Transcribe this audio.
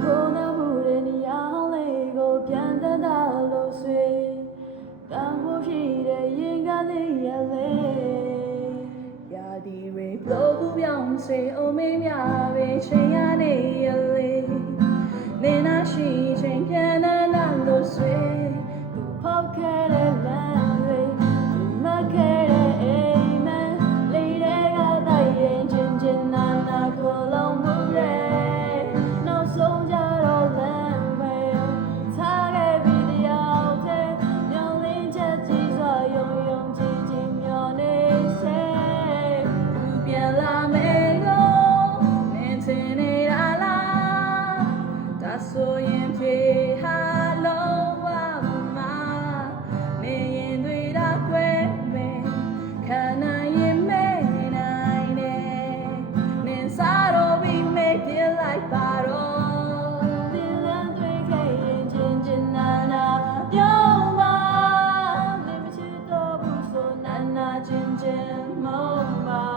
ခိုးနှမှုတဲ့နေရာလေးကိုပြန်တတ်တာလို့ဆွေတောင်းဖို့ရှိတဲ့ရင်ကလေးရလေရာဒီရေဘလို့ဘူးပြောင်းစေအိုမေးများပဲချိန်ရနေရလေနေနာရှိချိန်ပြန်တတ်တာလို့ဆွေသူဖောက်ခဲ့တဲ့လမ်းလေးသူမခဲ့တဲ့အိမ်မက်လေးတွေကတိုက်ရင်ချင်းချင်းနာနာခေါ်လုံးမှုရဲ့နောက်ဆုံးကြတော့လမ်းပဲထားခဲ့ပြီးတရားတဲ့မျောလင်းချက်ကြီးစွာယုံယုံကြည်ကြည်မျောနေစေသူပြန်လာမယ်လို့မင်းထင်နေတာလားဒါဆိုရင်ဖြေဟာလုံးဝမှာနေရင်တွေတော့ကွယ်မယ်ခံနိုင်ရင်မဲနိုင်တယ်နင်စားတော့ပြီးမေးပြလိုက်ပါတော့ဒီလမ်းတွေခဲ့ရင်ချင်းချင်းနာနာပြောင်းပါနေမချစ်တော့ဘူးဆိုနာနာချင်းချင်းမုန်းပါ